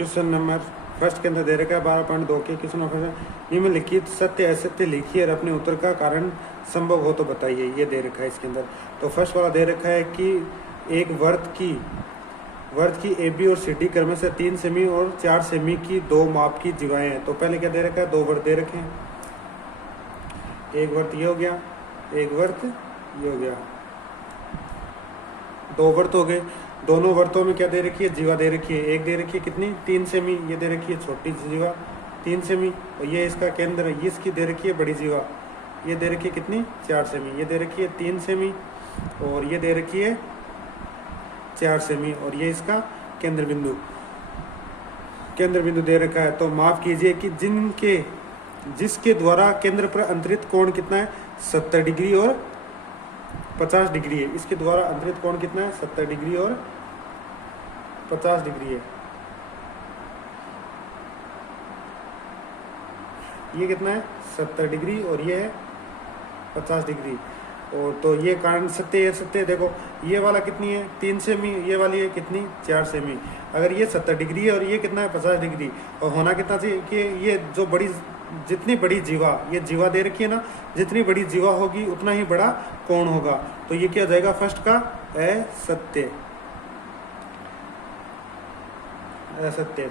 Question number first के अंदर दे रखा है 12.2 के क्वेश्चन नंबर निम्नलिखित सत्य असत्य लिखिए और अपने उत्तर का कारण संभव हो तो बताइए। ये दे रखा है इसके अंदर। तो फर्स्ट वाला दे रखा है कि एक वर्त की ए बी और सी डी क्रम से 3 सेमी और 4 सेमी की 2 माप की जीवाएं हैं। तो पहले क्या दे रखा है, 2 वर्त दे रखे हैं। एक वर्त ये हो गया, एक वर्त ये हो गया, 2 वर्त हो गए। दोनों वर्तों में क्या दे रखी है, जीवा दे रखी है। एक दे रखी है कितनी, 3 सेमी, ये दे रखी है छोटी जीवा 3 सेमी, और ये इसका केंद्र है, ये इसकी दे रखी है बड़ी जीवा, ये दे रखी है कितनी, 4 सेमी, ये दे रखी है 3 सेमी और ये दे रखी है 4 सेमी, और ये इसका केंद्र बिंदु दे रखा है। तो माफ कीजिए कि जिसके द्वारा केंद्र पर अंतरित कोण कितना है, 70 डिग्री और 50 डिग्री है। इसके द्वारा अंतरित कोण कितना है, 70 डिग्री और 50 डिग्री है। ये कितना है, 70 डिग्री और ये है 50 डिग्री। और तो ये कारण सत्य है, सत्य देखो ये वाला कितनी है, 3 सेमी, ये वाली है कितनी, 4 सेमी। अगर ये 70 डिग्री है और ये कितना है, 50 डिग्री, और होना कितना चाहिए कि ये जो जितनी बड़ी जीवा, ये जीवा दे रखी है ना, जितनी बड़ी जीवा होगी उतना ही बड़ा कोण होगा। तो ये क्या हो जाएगा, फर्स्ट का असत्य।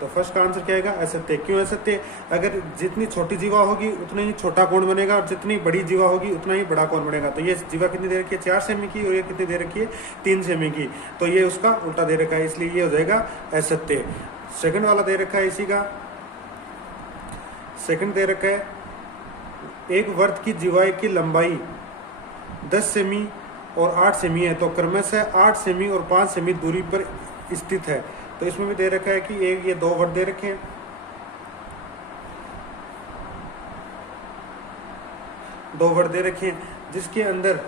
तो फर्स्ट का आंसर क्या आएगा, असत्य। क्यों असत्य, अगर जितनी छोटी जीवा होगी उतना ही छोटा कोण बनेगा और जितनी बड़ी जीवा होगी उतना ही बड़ा कोण बनेगा। तो ये जीवा कितनी दे रखी है, 4 सेमी की, और ये कितनी दे रखी है, 3 सेमी की। तो ये उसका उल्टा दे रखा है, इसलिए ये हो जाएगा असत्य। सेकंड वाला दे रखा है, इसी का सेकंड दे रखा है, एक वर्त की जीवाएं की लंबाई 10 सेमी और 8 सेमी है। तो क्रमशः 8 सेमी और 5 सेमी दूरी पर स्थित है। तो इसमें भी दे रखा है कि एक ये 2 वर्त दे रखे हैं, 2 वर्त दे रखे हैं, जिसके अंदर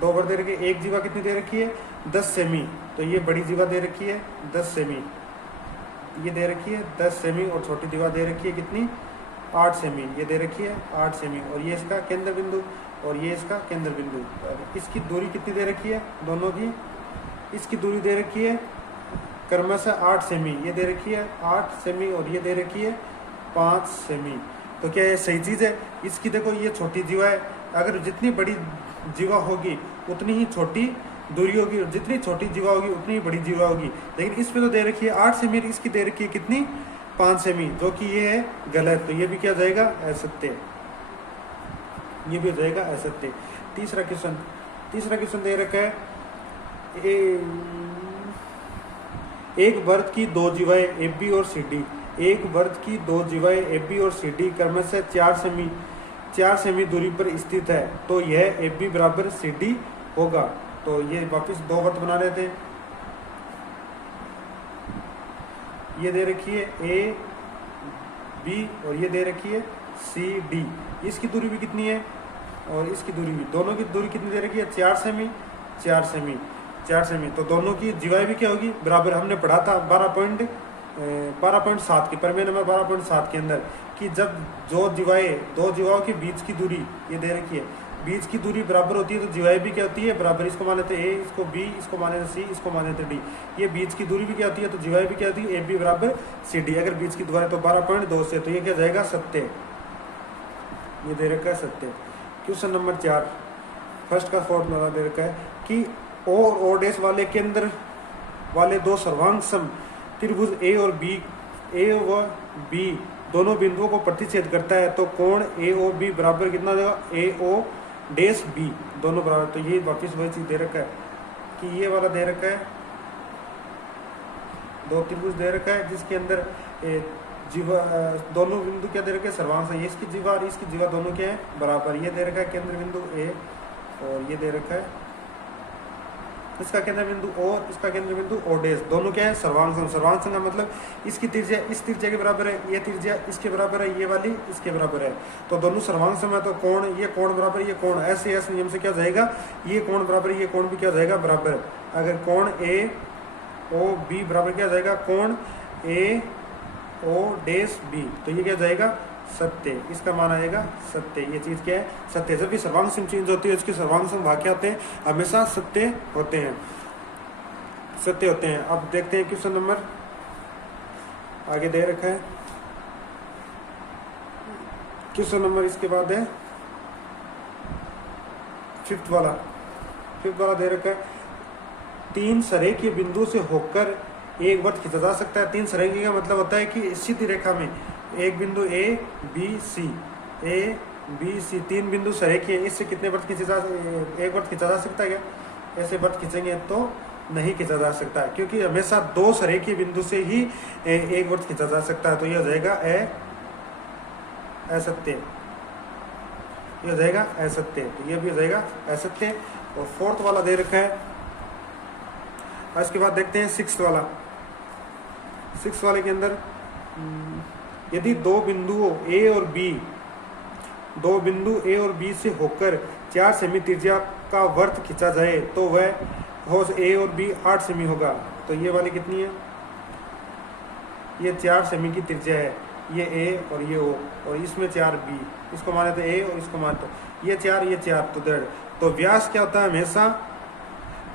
2 वर्त दे रखे। एक जीवा कितनी दे रखी है, 10 सेमी, तो ये बड़ी जीवा दे रखी है 10 सेमी, ये दे रखी है 10 सेमी, और छोटी दीवार दे रखी है कितनी, 8 सेमी, ये दे रखी है 8 सेमी, और ये इसका केंद्र बिंदु और ये इसका केंद्र बिंदु। इसकी दूरी कितनी दे रखी है, दोनों की, इसकी दूरी दे रखी है क्रमशः 8 सेमी, ये दे रखी है 8 सेमी, और ये दे रखी है 5 सेमी। तो क्या ये सही चीज़ है। इसकी देखो ये छोटी जीवा है, अगर जितनी बड़ी जीवा होगी उतनी ही छोटी दूरी होगी, और जितनी छोटी जीवा होगी उतनी ही बड़ी जीवा होगी। लेकिन इसमें तो दे रखी है 8 सेमी, इसकी दे रखी है कितनी, 5 सेमी, जो कि ये है गलत। तो ये भी क्या जाएगा, असत्य। ये भी हो जाएगा असत्य। तीसरा क्वेश्चन दे रखा है, एक वर्त की 2 जीवाएं ए बी और सी डी, एक वर्त की 2 जीवाएं ए बी और सी डी क्रमशः 4 सेमी दूरी पर स्थित है। तो यह ए बी बराबर सी डी होगा। तो ये वापस 2 वर्त बना लेते हैं। ये दे रखी है ए बी और ये दे रखी है सी डी। इसकी दूरी भी कितनी है और इसकी दूरी भी, दोनों की दूरी कितनी दे रखी है, 4 सेमी, 4 सेमी, 4 सेमी। तो दोनों की जीवाएं भी क्या होगी, बराबर। हमने पढ़ा था 12.7 की प्रमेय नंबर 12.7 के अंदर कि जब दो जीवाओं के बीच की दूरी ये दे रखी है, बीच की दूरी बराबर होती है तो जीवाएं भी क्या होती है, बराबर। इसको मान लेते ए, इसको बी, इसको मान लेते सी, इसको मान लेते डी। ये बीच की दूरी भी क्या होती है, तो जीवाएं भी क्या होती है, ए बी बराबर सी डी। अगर बीच की दूरी है तो 12.2 से, तो ये क्या जाएगा, सत्य। ये दे रखा है सत्य। क्वेश्चन नंबर 4 फर्स्ट का फॉर्मूला दे रखा है कि ओ और ओ डैश वाले केंद्र वाले 2 सर्वांग सम त्रिभुज ए और बी, ए व बी दोनों बिंदुओं को प्रतिच्छेद करता है। तो कोण ए ओ बी बराबर कितना देगा, ए ओ डैश बी, दोनों बराबर। तो ये वापिस वही चीज दे रखा है कि ये वाला दे रखा है, 2 त्रिभुज दे रखा है जिसके अंदर जीवा, दोनों बिंदु क्या दे रखे हैं, सर्वांग सम। इसकी जीवा और इसकी जीवा दोनों क्या है, बराबर। ये दे रखा है केंद्र बिंदु ए और ये दे रखा है इसका केंद्र बिंदु ओ, इसका केंद्र बिंदु ओ डैश, दोनों क्या है, सर्वांग सम। सर्वांग सम का मतलब इसकी त्रिज्या इस त्रिज्या के बराबर है, ये त्रिज्या इसके बराबर है, ये वाली इसके बराबर है। तो दोनों सर्वांग सम है, तो कोण, ये कोण बराबर ये कोण, ऐसे ऐसे नियम से क्या जाएगा, ये कोण बराबर ये कोण भी क्या जाएगा, बराबर। अगर कोण ए ओ बी बराबर क्या जाएगा, कोण ए ओ डैश बी, तो ये क्या जाएगा, सत्य। इसका मान आएगा सत्य। ये चीज क्या है, सत्य। जब भी सर्वांग सम चेंज होती है उसके सर्वांग सम वाक्य आते हैं हमेशा सत्य होते हैं, सत्य होते हैं। अब देखते हैं क्वेश्चन नंबर आगे दे रखा है। क्वेश्चन नंबर इसके बाद है फिफ्थ वाला दे रखा है 3 सरेखीय बिंदु से होकर एक वृत्त खींचा जा सकता है। 3 सरेखीय का मतलब होता है कि सीधी रेखा में एक बिंदु ए बी सी 3 बिंदु सरेखीय, इससे कितने वृत्त खींचे एक वृत्त खींचा जा सकता है क्या? ऐसे वृत्त खींचेंगे तो नहीं खींचा जा सकता है, क्योंकि हमेशा 2 सरेखीय बिंदु से ही एक वृत्त खींचा जा सकता है। तो यह हो जाएगा असत्य, ये हो जाएगा असत्य, तो ये भी हो जाएगा असत्य। और फोर्थ वाला दे रखा है। इसके बाद देखते हैं सिक्स्थ वाले के अंदर यदि 2 बिंदु ए और बी से होकर 4 सेमी त्रिज्या का वृत्त खींचा जाए तो वह होस ए और बी 8 सेमी होगा। तो ये वाली कितनी है? ये 4 सेमी की त्रिज्या है, ये ए और ये ओ, और इसमें 4 बी, इसको माने तो ए और इसको माने तो ये 4 तो 1.5। तो व्यास क्या होता है? हमेशा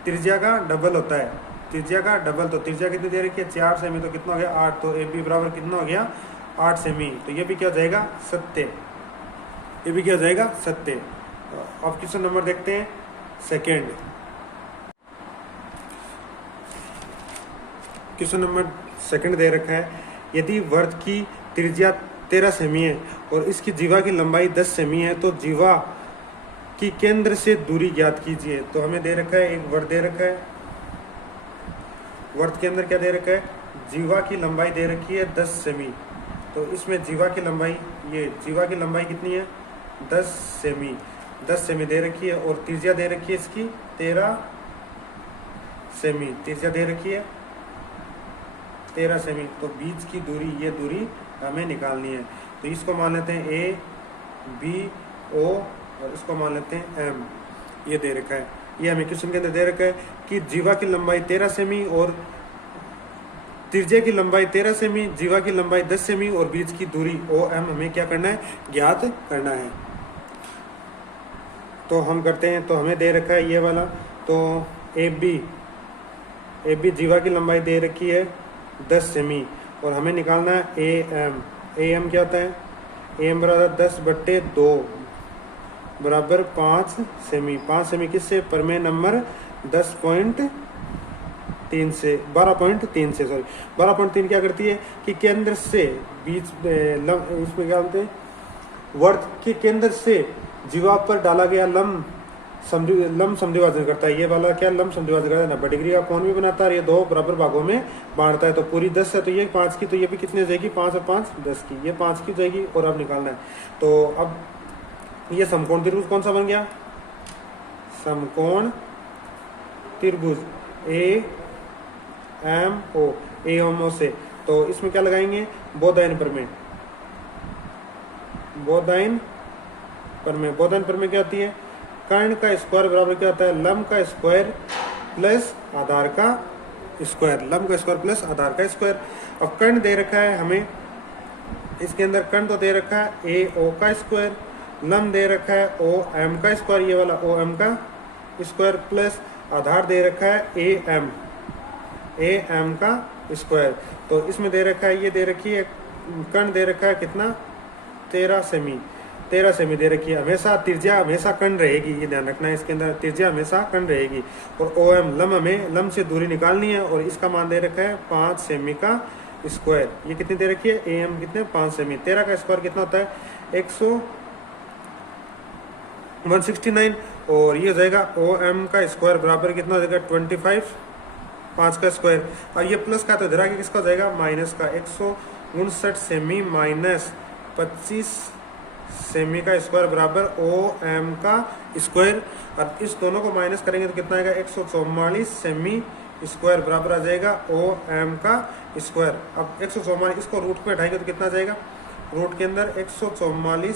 त्रिज्या का डबल होता है, त्रिज्या का डबल। तो त्रिज्या कितनी दे रखी है? 4 सेमी, तो कितना हो गया? 8। तो ए बी बराबर कितना हो गया? 8 सेमी। तो ये भी क्या हो जाएगा? सत्य, ये भी क्या हो जाएगा? सत्य। अब क्वेश्चन नंबर देखते हैं सेकेंड। क्वेश्चन नंबर सेकंड दे रखा है यदि वृत्त की त्रिज्या 13 सेमी है और इसकी जीवा की लंबाई 10 सेमी है तो जीवा की केंद्र से दूरी ज्ञात कीजिए। तो हमें दे रखा है एक वृत्त दे रखा है, वृत्त के अंदर क्या दे रखा है? जीवा की लंबाई दे रखी है 10 सेमी। तो इसमें जीवा की लंबाई, ये जीवा की लंबाई कितनी है? 10 सेमी, 10 सेमी दे रखी है। और त्रिज्या दे रखी है इसकी 13 सेमी, त्रिज्या दे रखी है 13 सेमी। तो बीच की दूरी, ये दूरी हमें निकालनी है। तो इसको मान लेते हैं ए बी ओ और इसको मान लेते हैं एम। ये दे रखा है, ये हमें क्वेश्चन के अंदर दे रखा है कि जीवा की लंबाई 13 सेमी और त्रिज्या की लंबाई 13 सेमी, जीवा की लंबाई 10 सेमी और बीच की दूरी ओ एम हमें क्या करना है? ज्ञात करना है। तो हम करते हैं। तो हमें दे रखा है ये वाला, तो ए बी जीवा की लंबाई दे रखी है 10 सेमी और हमें निकालना है ए एम क्या होता है? ए एम बराबर 10/2 बराबर 5 सेमी। 5 सेमी किससे? प्रमेय नंबर 10.3 से 12.3 से, सॉरी 12.3 क्या करती है कि केंद्र से बीच इसमें क्या बोलते हैं? वृत्त के केंद्र से जीवा पर डाला गया लंब समद्विभाजन करता है। ये वाला क्या लंब समद्विभाजन करता है? 90 डिग्री का कोण भी बनाता है। ये 2 बराबर भागों में बांटता है। तो पूरी 10 है तो ये 5 की, तो ये भी कितनी हो जाएगी? 5 और 5 10 की, ये 5 की हो जाएगी। और अब निकालना है। तो अब ये समकोण त्रिभुज कौन सा बन गया? समकोण त्रिभुज A M O, A M O से। तो इसमें क्या लगाएंगे? बोधायन प्रमेय। बोधायन प्रमेय क्या होती है? कर्ण का स्क्वायर बराबर क्या होता है? लंब का स्क्वायर प्लस आधार का स्क्वायर, लंब का स्क्वायर प्लस आधार का स्क्वायर। अब कर्ण दे रखा है हमें, इसके अंदर कर्ण तो दे रखा है ए ओ का स्क्वायर, लंब दे रखा है ओ एम का स्क्वायर, ये वाला ओ एम का स्क्वायर प्लस आधार दे रखा है ए एम का स्क्वायर। तो इसमें दे रखा है, ये दे रखी है कर्ण दे रखा है कितना? 13 सेमी दे रखी है। हमेशा त्रिज्या हमेशा कर्ण रहेगी, ये ध्यान रखना है। इसके अंदर त्रिज्या हमेशा कर्ण रहेगी। और ओ एम लंब, हमें लंब से दूरी निकालनी है और इसका मान दे रखा है 5 सेमी का स्क्वायर। ये कितनी दे रखी है? ए एम कितने? 5 सेमी। 13 का स्क्वायर कितना होता है? 169। और ये हो जाएगा ओ एम का स्क्वायर बराबर कितना हो जाएगा? 25, 5 का स्क्वायर। और ये प्लस का तो इधर आगे किसका हो जाएगा? माइनस का। 159 सेमी माइनस 25 सेमी का स्क्वायर बराबर ओ एम का स्क्वायर। और इस दोनों को माइनस करेंगे तो कितना आएगा? 144 सेमी स्क्वायर बराबर आ जाएगा ओ एम का स्क्वायर। अब 144 इसको रूट में हटाएंगे तो कितना जाएगा? रूट के अंदर 144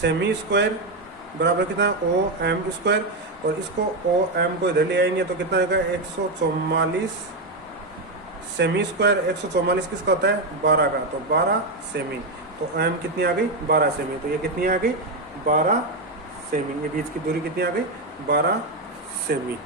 सेमी स्क्वायर बराबर कितना? O M square. और इसको ओ एम को इधर ले आएंगे तो कितना आएगा? 144 सेमी स्क्वायर। 144 किसका होता है? 12 का, तो 12 सेमी। तो एम कितनी आ गई? 12 सेमी। तो ये कितनी आ गई? 12 सेमी। ये बीच की दूरी कितनी आ गई? 12 सेमी।